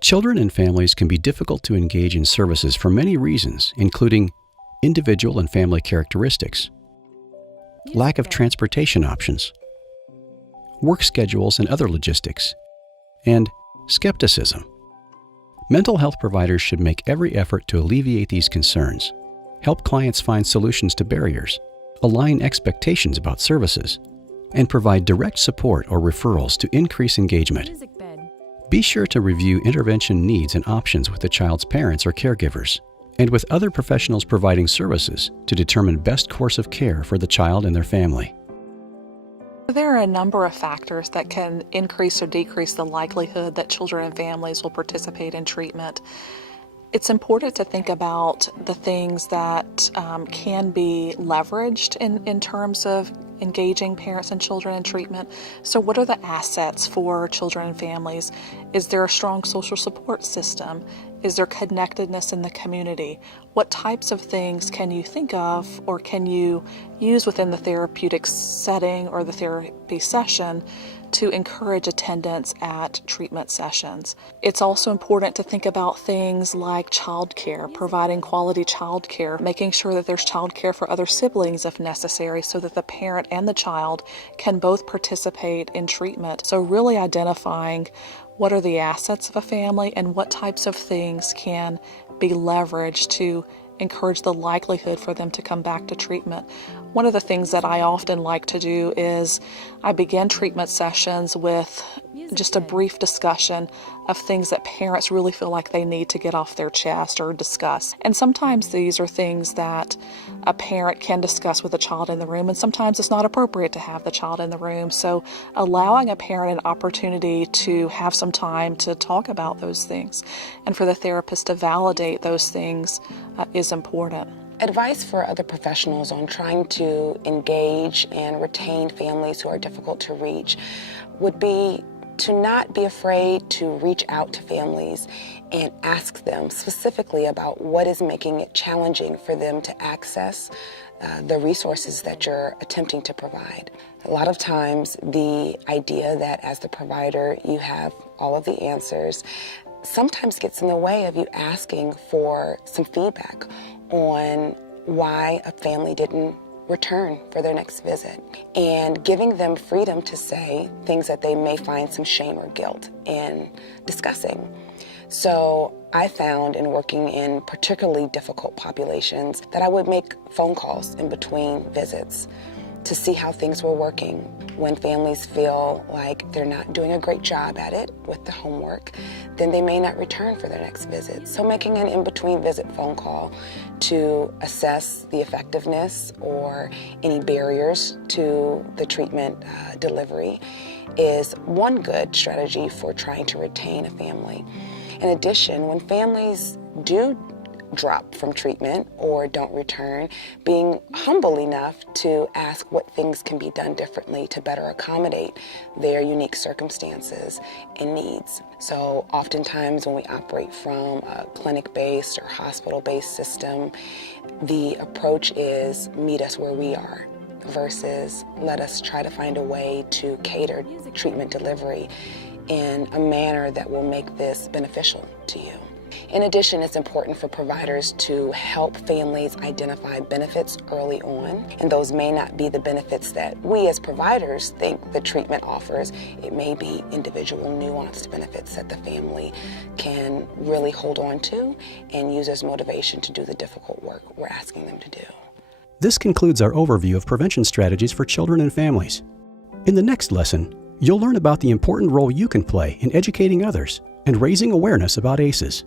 Children and families can be difficult to engage in services for many reasons, including individual and family characteristics, lack of transportation options, work schedules and other logistics, and skepticism. Mental health providers should make every effort to alleviate these concerns, help clients find solutions to barriers, align expectations about services, and provide direct support or referrals to increase engagement. Be sure to review intervention needs and options with the child's parents or caregivers, and with other professionals providing services to determine best course of care for the child and their family. There are a number of factors that can increase or decrease the likelihood that children and families will participate in treatment. It's important to think about the things that can be leveraged in terms of engaging parents and children in treatment. So what are the assets for children and families? Is there a strong social support system? Is there connectedness in the community? What types of things can you think of or can you use within the therapeutic setting or the therapy session to encourage attendance at treatment sessions? It's also important to think about things like childcare, providing quality childcare, making sure that there's childcare for other siblings if necessary so that the parent and the child can both participate in treatment. So really identifying what are the assets of a family and what types of things can be leveraged to encourage the likelihood for them to come back to treatment. One of the things that I often like to do is I begin treatment sessions with just a brief discussion of things that parents really feel like they need to get off their chest or discuss. And sometimes these are things that a parent can discuss with a child in the room, and sometimes it's not appropriate to have the child in the room. So allowing a parent an opportunity to have some time to talk about those things and for the therapist to validate those things is important. Advice for other professionals on trying to engage and retain families who are difficult to reach would be to not be afraid to reach out to families and ask them specifically about what is making it challenging for them to access the resources that you're attempting to provide. A lot of times the idea that as the provider you have all of the answers sometimes gets in the way of you asking for some feedback on why a family didn't return for their next visit, and giving them freedom to say things that they may find some shame or guilt in discussing. So I found in working in particularly difficult populations that I would make phone calls in between visits to see how things were working. When families feel like they're not doing a great job at it with the homework, then they may not return for their next visit. So making an in-between visit phone call to assess the effectiveness or any barriers to the treatment delivery is one good strategy for trying to retain a family. In addition, when families do drop from treatment or don't return, being humble enough to ask what things can be done differently to better accommodate their unique circumstances and needs. So oftentimes when we operate from a clinic-based or hospital-based system, the approach is meet us where we are versus let us try to find a way to cater treatment delivery in a manner that will make this beneficial to you. In addition, it's important for providers to help families identify benefits early on, and those may not be the benefits that we as providers think the treatment offers. It may be individual nuanced benefits that the family can really hold on to and use as motivation to do the difficult work we're asking them to do. This concludes our overview of prevention strategies for children and families. In the next lesson, you'll learn about the important role you can play in educating others and raising awareness about ACEs.